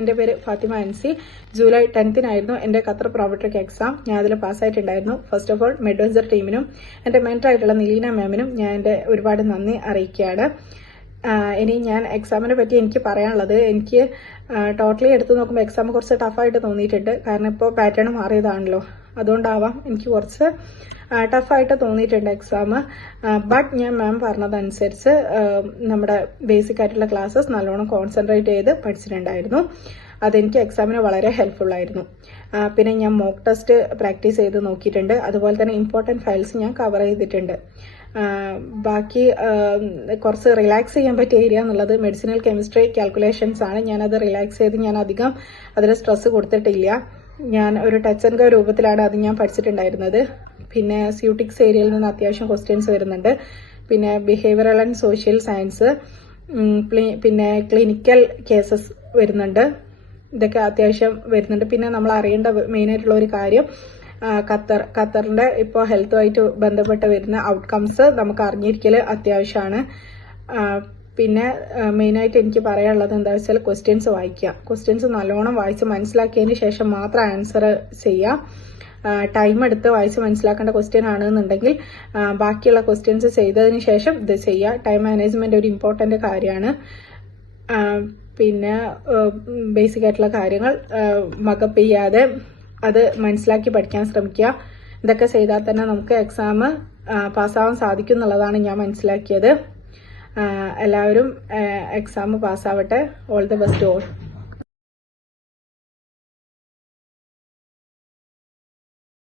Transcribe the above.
എൻ്റെ പേര് ഫാത്തിമ അൻസി. ജൂലൈ 10-നായിരുന്നു എൻ്റെ ഖത്തർ പ്രോബട്രിക് എക്സാം. ഞാൻ അതിൽ പാസ്സായിട്ടുണ്ടായിരുന്നു. ഫസ്റ്റ് ഓഫ് ഓൾ മെഡ്വൈസർ ടീമിനും എൻ്റെ മെൻറ്ററായിട്ടുള്ള നിലീന മാമിനും ഞാൻ എൻ്റെ ഒരുപാട് നന്ദി അറിയിക്കുകയാണ്. ഇനി ഞാൻ എക്സാമിനെ പറ്റി എനിക്ക് പറയാനുള്ളത്, എനിക്ക് ടോട്ടലി എടുത്തു നോക്കുമ്പോൾ എക്സാം കുറച്ച് ടഫായിട്ട് തോന്നിയിട്ടുണ്ട്. കാരണം ഇപ്പോൾ പാറ്റേൺ മാറിയതാണല്ലോ, അതുകൊണ്ടാവാം എനിക്ക് കുറച്ച് ടഫായിട്ട് തോന്നിയിട്ടുണ്ട് എക്സാം. ബട്ട് ഞാൻ മാം പറഞ്ഞതനുസരിച്ച് നമ്മുടെ ബേസിക് ആയിട്ടുള്ള ക്ലാസ്സസ് നല്ലോണം കോൺസെൻട്രേറ്റ് ചെയ്ത് പഠിച്ചിട്ടുണ്ടായിരുന്നു. അതെനിക്ക് എക്സാമിന് വളരെ ഹെൽപ്ഫുൾ ആയിരുന്നു. പിന്നെ ഞാൻ മോക്ക് ടെസ്റ്റ് പ്രാക്ടീസ് ചെയ്ത് നോക്കിയിട്ടുണ്ട്. അതുപോലെ തന്നെ ഇമ്പോർട്ടൻറ്റ് ഫയൽസ് ഞാൻ കവർ ചെയ്തിട്ടുണ്ട്. ബാക്കി കുറച്ച് റിലാക്സ് ചെയ്യാൻ പറ്റിയ ഏരിയ എന്നുള്ളത് മെഡിസിനൽ കെമിസ്ട്രി കാൽക്കുലേഷൻസ് ആണ്. ഞാനത് റിലാക്സ് ചെയ്ത് ഞാൻ അധികം അതിൽ സ്ട്രെസ് കൊടുത്തിട്ടില്ല. ഞാൻ ഒരു ടച്ച് ആൻഡ് ഗോ രൂപത്തിലാണ് അത് ഞാൻ പഠിച്ചിട്ടുണ്ടായിരുന്നത്. പിന്നെ സ്യൂട്ടിക്സ് ഏരിയയിൽ നിന്ന് അത്യാവശ്യം ക്വസ്റ്റ്യൻസ് വരുന്നുണ്ട്. പിന്നെ ബിഹേവിയറൽ ആൻഡ് സോഷ്യൽ സയൻസ്, പിന്നെ ക്ലിനിക്കൽ കേസസ് വരുന്നുണ്ട്. ഇതൊക്കെ അത്യാവശ്യം വരുന്നുണ്ട്. പിന്നെ നമ്മൾ അറിയേണ്ട മെയിനായിട്ടുള്ള ഒരു കാര്യം, ഖത്തറിന്റെ ഇപ്പോൾ ഹെൽത്തുമായിട്ട് ബന്ധപ്പെട്ട് വരുന്ന ഔട്ട്കംസ് നമുക്ക് അറിഞ്ഞിരിക്കൽ അത്യാവശ്യമാണ്. പിന്നെ മെയിനായിട്ട് എനിക്ക് പറയാനുള്ളത് എന്താ വെച്ചാൽ ക്വസ്റ്റ്യൻസ് വായിക്കുക. ക്വസ്റ്റ്യൻസ് നല്ലോണം വായിച്ച് മനസ്സിലാക്കിയതിന് ശേഷം മാത്രം ആൻസർ ചെയ്യുക. ടൈം എടുത്ത് വായിച്ച് മനസ്സിലാക്കേണ്ട ക്വസ്റ്റ്യൻ ആണെന്നുണ്ടെങ്കിൽ ബാക്കിയുള്ള ക്വസ്റ്റ്യൻസ് ചെയ്തതിന് ശേഷം ഇത് ചെയ്യുക. ടൈം മാനേജ്മെന്റ് ഒരു ഇമ്പോർട്ടന്റ് കാര്യമാണ്. പിന്നെ ബേസിക് ആയിട്ടുള്ള കാര്യങ്ങൾ മകപ്പ് ചെയ്യാതെ അത് മനസ്സിലാക്കി പഠിക്കാൻ ശ്രമിക്കുക. ഇതൊക്കെ ചെയ്താൽ തന്നെ നമുക്ക് എക്സാം പാസ്സാവാൻ സാധിക്കും എന്നുള്ളതാണ് ഞാൻ മനസ്സിലാക്കിയത്. എല്ലാവരും എക്സാം പാസ്സാവട്ടെ. All the best all.